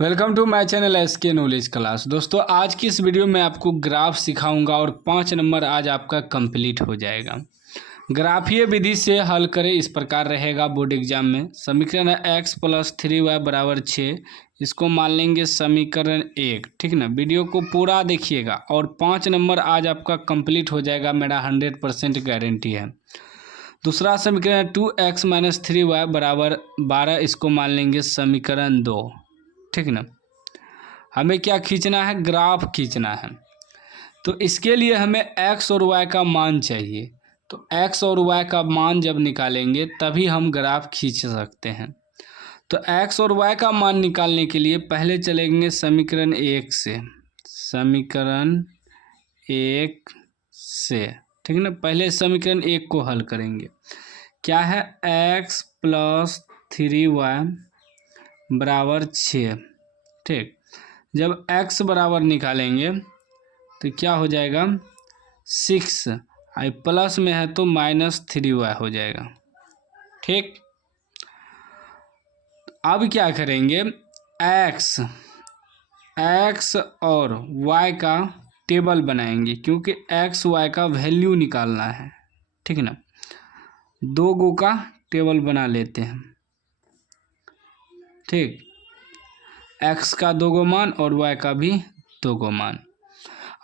Welcome to my channel SK knowledge class. दोस्तों आज की इस वीडियो में आपको ग्राफ सिखाऊंगा और 5 नंबर आज आपका कंप्लीट हो जाएगा। ग्राफीय विधि से हल करें इस प्रकार रहेगा बोर्ड एग्जाम में। समीकरण है x + 3y = 6। इसको मान लेंगे समीकरण 1। ठीक ना, वीडियो को पूरा देखिएगा और 5 नंबर आज आपका कंप्लीट हो जाएगा, मेरा 100% गारंटी है। दूसरा समीकरण 2x - 3y = 12। इसको मान लेंगे समीकरण 2। ठीक ना, हमें क्या खींचना है, ग्राफ खींचना है। तो इसके लिए हमें x और y का मान चाहिए। तो x और y का मान जब निकालेंगे तभी हम ग्राफ खींच सकते हैं। तो x और y का मान निकालने के लिए पहले चलेंगे समीकरण 1 से। समीकरण 1 से, ठीक है ना, पहले समीकरण 1 को हल करेंगे। क्या है, x + 3y = 6। ठीक, जब x बराबर निकालेंगे तो क्या हो जाएगा, 6 प्लस में है तो -3y हो जाएगा। ठीक, अब क्या करेंगे, x और y का टेबल बनाएंगे क्योंकि x y का वैल्यू निकालना है। ठीक ना, 2 गो का टेबल बना लेते हैं। ठीक, x का 2 गो मान और y का भी 2 गो मान।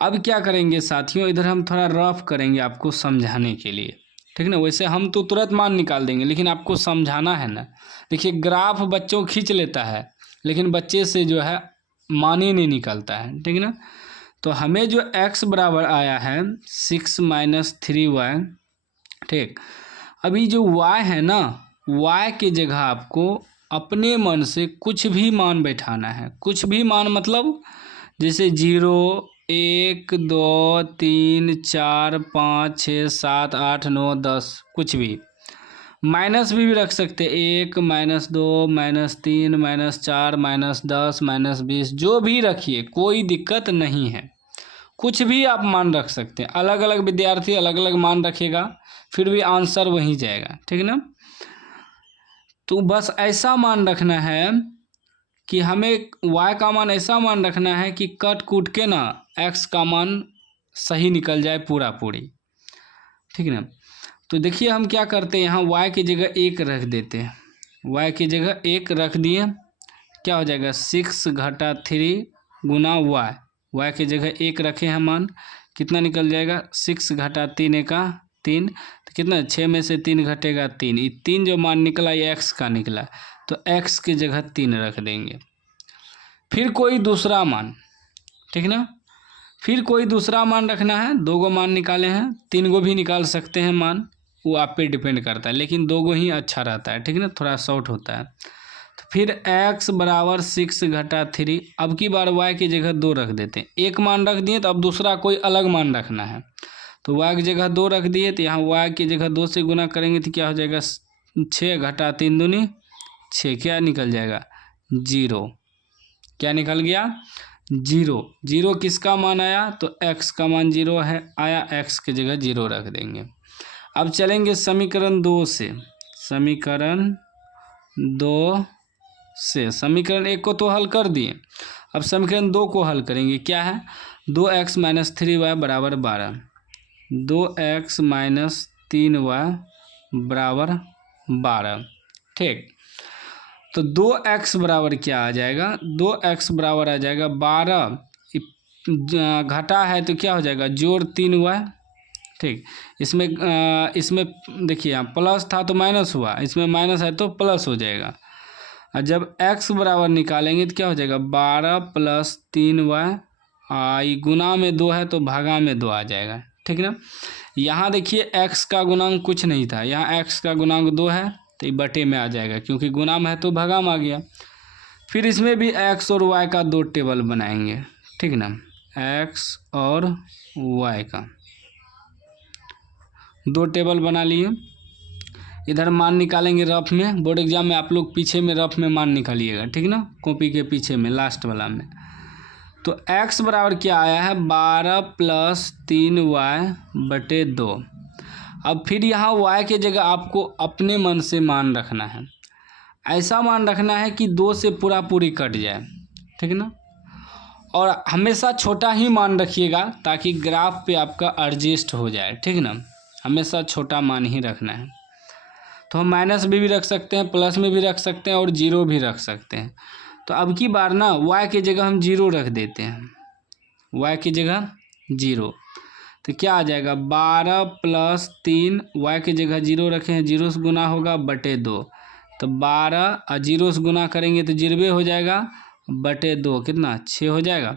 अब क्या करेंगे साथियों, इधर हम थोड़ा रफ करेंगे आपको समझाने के लिए। ठीक ना, वैसे हम तो तुरंत मान निकाल देंगे लेकिन आपको समझाना है ना। देखिए ग्राफ बच्चों खींच लेता है लेकिन बच्चे से जो है मान ही नहीं निकलता है। ठीक ना, तो हमें जो x बराबर आया है 6 - 3y। ठीक, अभी जो y है ना, y की जगह आपको अपने मन से कुछ भी मान बैठाना है। कुछ भी मान मतलब जैसे 0, 1, 2, 3, 4, 5, 6, 7, 8, 9, 10, कुछ भी। माइनस भी रख सकते, 1, -2, -3, -4, -10, -20, जो भी रखिए, कोई दिक्कत नहीं है। कुछ भी आप मान रख सकते हैं। अलग अलग विद्यार्थी अलग अलग मान रखेगा, फिर भी आंसर वहीं जाएगा। ठीक ना, तो बस ऐसा मान रखना है कि हमें y का मान ऐसा मान रखना है कि कट कूट के ना x का मान सही निकल जाए पूरा पूरी। ठीक ना, तो देखिए हम क्या करते हैं, यहाँ y की जगह 1 रख देते हैं। y की जगह 1 रख दिए, क्या हो जाएगा, 6 - 3 गुना y की जगह 1 रखे हैं मान, कितना निकल जाएगा, 6 - 3 का 3, तो कितना, 6 में से 3 घटेगा 3। ये 3 जो मान निकला ये x का निकला, तो x की जगह 3 रख देंगे। फिर कोई दूसरा मान, ठीक ना, फिर कोई दूसरा मान रखना है। 2 गो मान निकाले हैं, 3 गो भी निकाल सकते हैं मान, वो आप पे डिपेंड करता है, लेकिन 2 गो ही अच्छा रहता है। ठीक ना, थोड़ा शॉर्ट होता है। तो फिर x = 6 - 3। अब की बार y की जगह 2 रख देते हैं। एक मान रख दिए तो अब दूसरा कोई अलग मान रखना है, तो y की जगह 2 रख दिए, तो यहाँ y की जगह 2 से गुना करेंगे तो क्या हो जाएगा, 6 - 3 दूनी 6, क्या निकल जाएगा, 0। क्या निकल गया, 0। 0 किसका मान आया, तो x का मान 0 है आया, x की जगह 0 रख देंगे। अब चलेंगे समीकरण 2 से। समीकरण 2 से समीकरण 1 को तो हल कर दिए, अब समीकरण 2 को हल करेंगे। क्या है, 2x - 3y = 12। 2x - 3y = 12। ठीक, तो 2x बराबर क्या आ जाएगा, 2x बराबर आ जाएगा 12। घटा है तो क्या हो जाएगा, जोड़ 3y। ठीक, इसमें देखिए यहाँ प्लस था तो माइनस हुआ, इसमें माइनस है तो प्लस हो जाएगा। और जब x बराबर निकालेंगे तो क्या हो जाएगा, 12 + 3y, गुना में 2 है तो भागा में 2 आ जाएगा। ठीक ना, यहाँ देखिए x का गुणांक कुछ नहीं था, यहाँ x का गुणांक 2 है तो ये बटे में आ जाएगा, क्योंकि गुना में है तो भागा में आ गया। फिर इसमें भी x और y का 2 टेबल बनाएंगे। ठीक ना, x और y का 2 टेबल बना लिए। इधर मान निकालेंगे रफ में, बोर्ड एग्जाम में आप लोग पीछे में रफ में मान निकालिएगा। ठीक ना, कॉपी के पीछे में लास्ट वाला में। तो x बराबर क्या आया है, 12 + 3y / 2। अब फिर यहाँ y की जगह आपको अपने मन से मान रखना है। ऐसा मान रखना है कि 2 से पूरा पूरी कट जाए। ठीक ना। और हमेशा छोटा ही मान रखिएगा ताकि ग्राफ पे आपका एडजस्ट हो जाए, ठीक ना। हमेशा छोटा मान ही रखना है। तो हम माइनस भी रख सकते हैं, प्लस में भी रख सकते हैं और जीरो भी रख सकते हैं। तो अब की बार ना y की जगह हम जीरो रख देते हैं, y की जगह जीरो। तो क्या आ जाएगा 12 + 3, y की जगह जीरो रखे हैं, जीरो से गुना होगा बटे 2। तो 12 और जीरो से गुना करेंगे तो जीरो हो जाएगा बटे 2, कितना 6 हो जाएगा।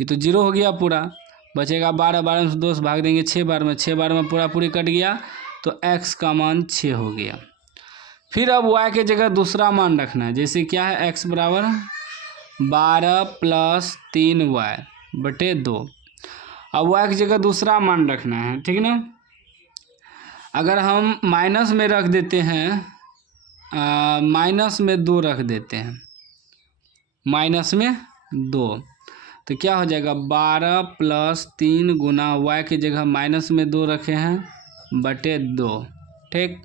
ये तो जीरो हो गया पूरा, बचेगा 12, 12 से 2 से भाग देंगे 6 बार में, 6 बार में पूरा पूरी कट गया तो x का मान 6 हो गया। फिर अब y के जगह दूसरा मान रखना है, जैसे क्या है x बराबर 12 + 3y बटे 2। अब y की जगह दूसरा मान रखना है, ठीक ना। अगर हम माइनस में रख देते हैं, माइनस में 2 रख देते हैं, माइनस में 2, तो क्या हो जाएगा 12 + 3 गुना y की जगह माइनस में 2 रखे हैं बटे 2, ठीक।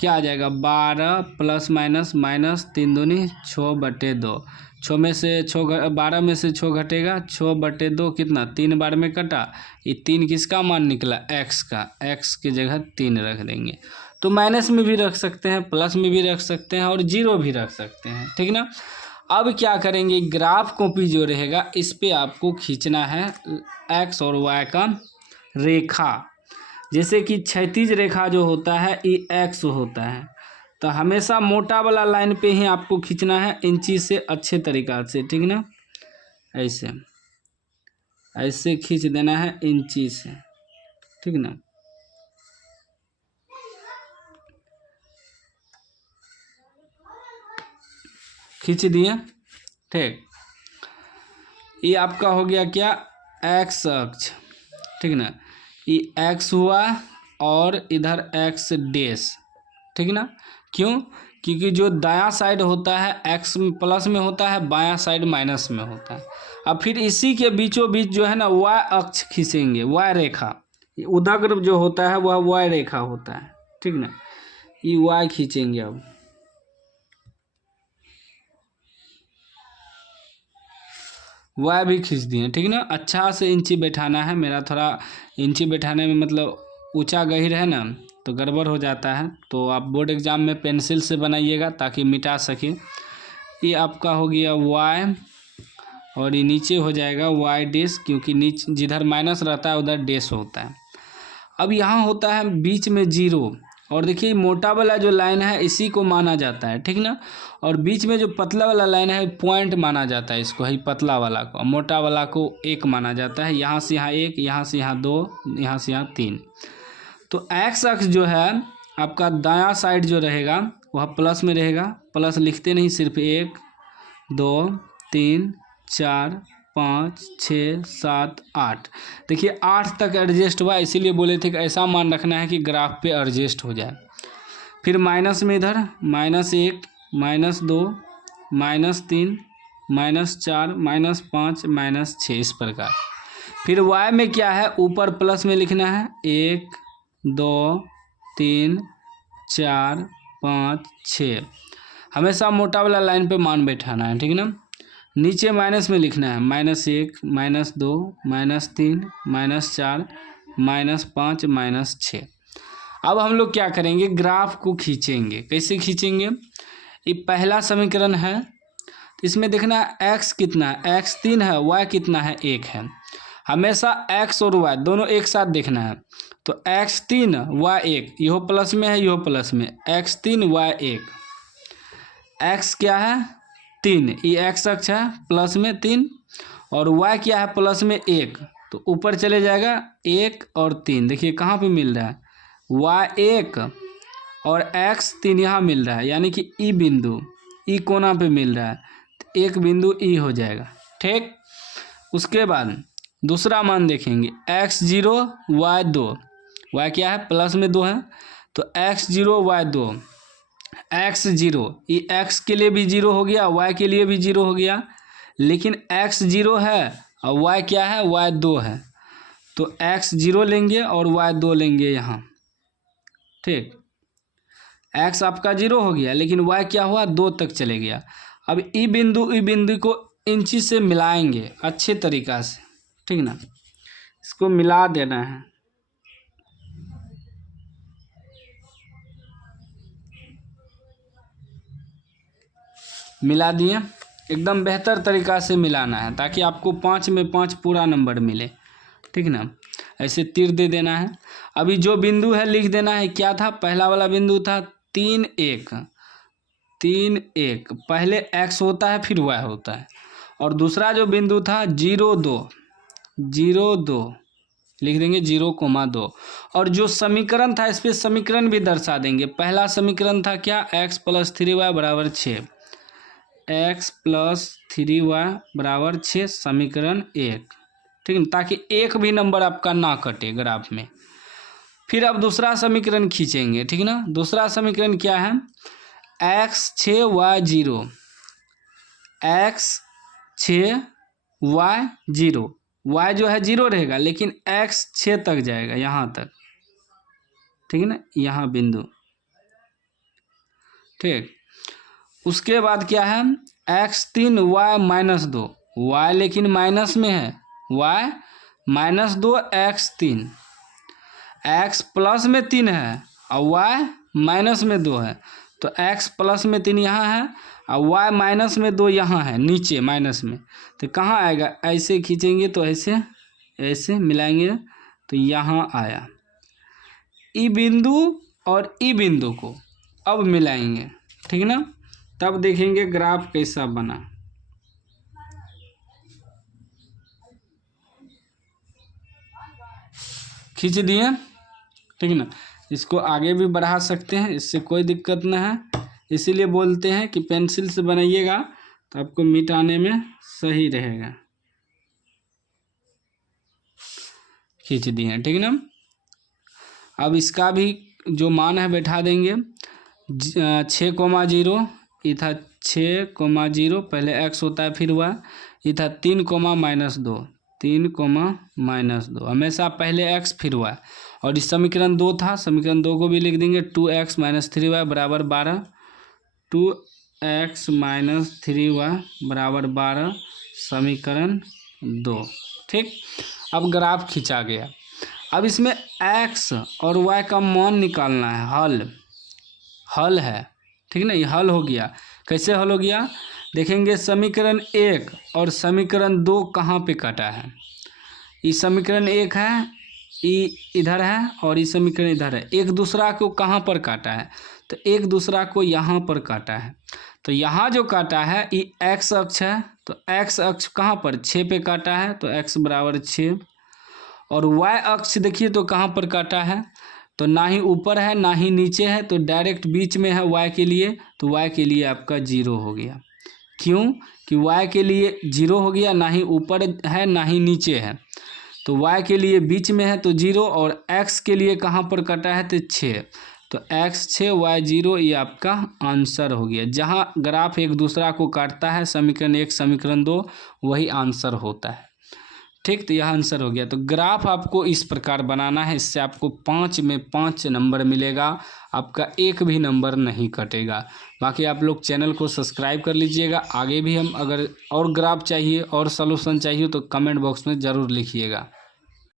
क्या आ जाएगा 12 + माइनस माइनस 3 दूनी 6 बटे 2, 6 में से 6 12 में से 6 घटेगा 6 बटे 2, कितना 3 बार में कटा। ये 3 किसका मान निकला x का, x की जगह 3 रख देंगे। तो माइनस में भी रख सकते हैं, प्लस में भी रख सकते हैं और जीरो भी रख सकते हैं, ठीक ना। अब क्या करेंगे, ग्राफ कॉपी जो रहेगा इस पे आपको खींचना है x और y का रेखा। जैसे कि क्षैतिज रेखा जो होता है ये x होता है, तो हमेशा मोटा वाला लाइन पे ही आपको खींचना है इंची से अच्छे तरीक़ा से, ठीक ना। ऐसे ऐसे खींच देना है इंची से, ठीक ना। खींच दिए, ठीक। ये आपका हो गया क्या x अक्ष, ठीक ना। ये x हुआ और इधर x डैश, ठीक ना। क्यों, क्योंकि जो दायां साइड होता है x प्लस में होता है, बायां साइड माइनस में होता है। अब फिर इसी के बीचों बीच जो है ना y अक्ष खींचेंगे, y रेखा। उदग्र जो होता है वह y रेखा होता है, ठीक ना। ये y खींचेंगे, अब y भी खींच दिए, ठीक ना। अच्छा से इंची बैठाना है, मेरा थोड़ा इंची बैठाने में मतलब ऊंचा गहिर है ना तो गड़बड़ हो जाता है, तो आप बोर्ड एग्ज़ाम में पेंसिल से बनाइएगा ताकि मिटा सके। ये आपका हो गया y और ये नीचे हो जाएगा y डैश, क्योंकि नीचे जिधर माइनस रहता है उधर डैश होता है। अब यहाँ होता है बीच में जीरो, और देखिए मोटा वाला जो लाइन है इसी को माना जाता है, ठीक ना। और बीच में जो पतला वाला लाइन है पॉइंट माना जाता है इसको, ही पतला वाला को, मोटा वाला को 1 माना जाता है। यहाँ से यहाँ 1, यहाँ से यहाँ 2, यहाँ से यहाँ 3। तो x अक्ष जो है आपका दायां साइड जो रहेगा वह प्लस में रहेगा, प्लस लिखते नहीं, सिर्फ 1 2 3 4 5 6 7 8। देखिए 8 तक एडजस्ट हुआ, इसीलिए बोले थे कि ऐसा मान रखना है कि ग्राफ पे एडजस्ट हो जाए। फिर माइनस में इधर -1 -2 -3 -4 -5 -6 इस प्रकार। फिर y में क्या है, ऊपर प्लस में लिखना है 1 2 3 4 5 6, हमेशा मोटा वाला लाइन पे मान बैठाना है, ठीक ना। नीचे माइनस में लिखना है -1 -2 -3 -4 -5 -6। अब हम लोग क्या करेंगे, ग्राफ को खींचेंगे। कैसे खींचेंगे, ये पहला समीकरण है, इसमें देखना है x कितना है, x 3 है, y कितना है 1 है। हमेशा x और y दोनों एक साथ देखना है, तो x 3 y 1, यहो प्लस में है यहो प्लस में, x 3 y 1। x क्या है 3, ये x अक्ष है प्लस में 3, और y क्या है प्लस में 1, तो ऊपर चले जाएगा 1 और 3। देखिए कहाँ पे मिल रहा है, y 1 और x 3 यहाँ मिल रहा है, यानी कि ई बिंदु, ई कोना पे मिल रहा है, तो एक बिंदु ई हो जाएगा, ठीक। उसके बाद दूसरा मान देखेंगे x 0 y 2, y क्या है प्लस में 2 है, तो x 0 y 2, x 0, ये x के लिए भी 0 हो गया, y के लिए भी 0 हो गया, लेकिन x 0 है और y क्या है y 2 है, तो x 0 लेंगे और y 2 लेंगे यहाँ, ठीक। x आपका 0 हो गया, लेकिन y क्या हुआ 2 तक चले गया। अब ई बिंदु को इन चीज़ से मिलाएंगे अच्छे तरीक़ा से, ठीक ना। इसको मिला देना है। मिला दिए, एकदम बेहतर तरीक़ा से मिलाना है ताकि आपको 5 में 5 पूरा नंबर मिले, ठीक ना। ऐसे तीर दे देना है। अभी जो बिंदु है लिख देना है, क्या था, पहला वाला बिंदु था 3 1, 3 1, पहले x होता है फिर y होता है। और दूसरा जो बिंदु था 0 2, 0 2 लिख देंगे, 0,2। और जो समीकरण था इस पर समीकरण भी दर्शा देंगे। पहला समीकरण था क्या, x + 3y = 6, x + 3y = 6, समीकरण 1, ठीक है, ताकि एक भी नंबर आपका ना कटे ग्राफ में। फिर अब दूसरा समीकरण खींचेंगे, ठीक ना। दूसरा समीकरण क्या है, x 6 y 0, x 6 y 0, y जो है 0 रहेगा लेकिन x 6 तक जाएगा, यहाँ तक, ठीक है ना, यहाँ बिंदु, ठीक। उसके बाद क्या है, x 3 y - 2, y लेकिन माइनस में है, y - 2 x 3, x प्लस में 3 है और y माइनस में 2 है, तो x प्लस में 3 यहाँ है और y माइनस में 2 यहाँ है नीचे माइनस में, तो कहाँ आएगा, ऐसे खींचेंगे तो ऐसे ऐसे मिलाएंगे तो यहाँ आया। ई बिंदु और ई बिंदु को अब मिलाएंगे, ठीक ना, तब देखेंगे ग्राफ कैसा बना। खींच दिए, ठीक ना। इसको आगे भी बढ़ा सकते हैं, इससे कोई दिक्कत ना है। इसीलिए बोलते हैं कि पेंसिल से बनाइएगा तो आपको मिटाने में सही रहेगा। खींच दिए, ठीक ना। अब इसका भी जो मान है बैठा देंगे, 6,0, ये था 6,0, पहले x होता है फिर y, ये था 3, -2, 3, -2, हमेशा पहले x फिर y। और इस समीकरण 2 था, समीकरण 2 को भी लिख देंगे, 2x - 3y = 12, 2x - 3y = 12, समीकरण 2, ठीक। अब ग्राफ खींचा गया। अब इसमें x और y का मान निकालना है, हल है, ठीक ना। ये हल हो गया। कैसे हल हो गया, देखेंगे समीकरण 1 और समीकरण 2 कहाँ पे कटा है। ये समीकरण 1 है, ये इधर है और ये समीकरण इधर है, एक दूसरा को कहाँ पर काटा है, तो एक दूसरा को यहाँ पर काटा है। तो यहाँ जो काटा है ये x अक्ष है, तो x अक्ष कहाँ पर 6 पे काटा है, तो x = 6। और y अक्ष देखिए तो कहाँ पर काटा है, तो ना ही ऊपर है ना ही नीचे है, तो डायरेक्ट बीच में है y के लिए, तो y के लिए आपका 0 हो गया। क्यों कि y के लिए 0 हो गया, ना ही ऊपर है ना ही नीचे है, तो y के लिए बीच में है तो 0, और x के लिए कहाँ पर कटा है तो 6, तो x 6 y 0, ये आपका आंसर हो गया। जहाँ ग्राफ एक दूसरा को काटता है, समीकरण 1 समीकरण 2, वही आंसर होता है, ठीक। तो यह आंसर हो गया। तो ग्राफ आपको इस प्रकार बनाना है, इससे आपको 5 में 5 नंबर मिलेगा, आपका एक भी नंबर नहीं कटेगा। बाकी आप लोग चैनल को सब्सक्राइब कर लीजिएगा। आगे भी हम अगर और ग्राफ चाहिए और सॉल्यूशन चाहिए तो कमेंट बॉक्स में ज़रूर लिखिएगा।